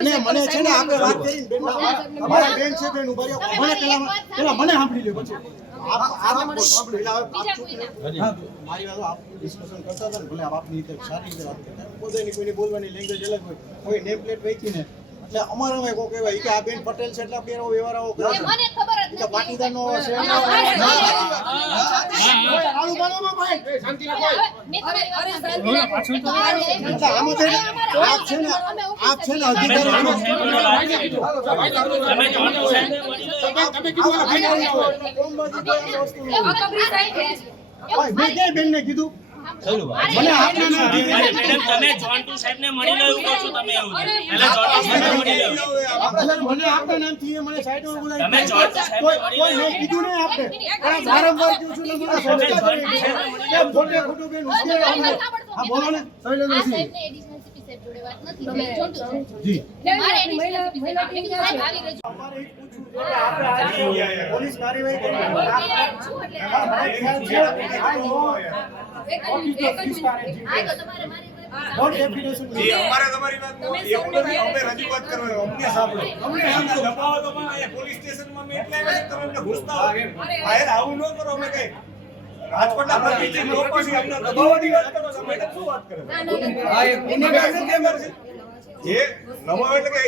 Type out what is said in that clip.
અને મને છે ને આપણે વાત કરી. અમારા બેન છે બેન ઊભા રહ્યો મને પેલા પેલા મને સાંભળી લ્યો પછી. આપ આપ સાંભળી લો આપ બીજા ચૂપ કોઈના. રહો. હા, મારી વાત આપ ડિસ્કશન કરતા હતા ને ભલે આપની રીતે સારી રીતે વાત કરતા પોતાની કોઈની બોલવાની લેંગ્વેજ અલગ હોય. કોઈ નેમ પ્લેટ વેચી ને. એટલે અમારામાં કોઈ કહેવાય કે આ બેન પટેલ છે એટલે આપણે એનો વ્યવહાર આવો કરે એ છે મને ખબર જ ઈ કે નથી. પાટીદારનો છે. બાળુંમાં ભાઈ આપ છે ને આપ છે ને અધિકારી તમે કીધું મને આપને મેડમ તમે જોન્ટુ સાહેબને મળી લો એવું કહો છો તમે એવું એટલે જોન્ટુ સાહેબ ને મળી લો આપણે મને આપને નામથી મને સાઈડમાં બોલાય તમે જોન્ટુ સાહેબને કોઈ મળી લો કીધું ને આપણે પણ વારંવાર કહું છું ને મને રહી કેમ ખોટે ખોટું બેન અમને. હા બોલો ને આ એડિશનલ સીપી સાહેબ જોડે વાત નથી. જોન્ટુ સાહેબ. જી. મારે એડિશનલ સીપી સાહેબ સાહેબ આવી રહેજો. અમારે એક પૂછું કે આપણે આજે પોલીસ કાર્યવાહી કરી એટલે હા, ભાઈ, ખ્યાલ છે. આ તો આ તો તમારે મારી વાત Not definition એ અમારે તમારી વાત એવું નથી અમે રજૂઆત કરવાની. અમને સાંભળો. અમને સાંભળો. દબાવો તો પણ પોલીસ સ્ટેશનમાં અમે એટલે આવ્યા તમે અમને ઘૂસતા હો આવું ન કરો અમે કઈ. રાજકોટના પ્રતિનિધિ નો પછી અમને દબાવવાની વાત કરો છો. મેડમ શું વાત કરે? હા એ ગુનેગાર છે. કેમ છે જે નવો એટલે કે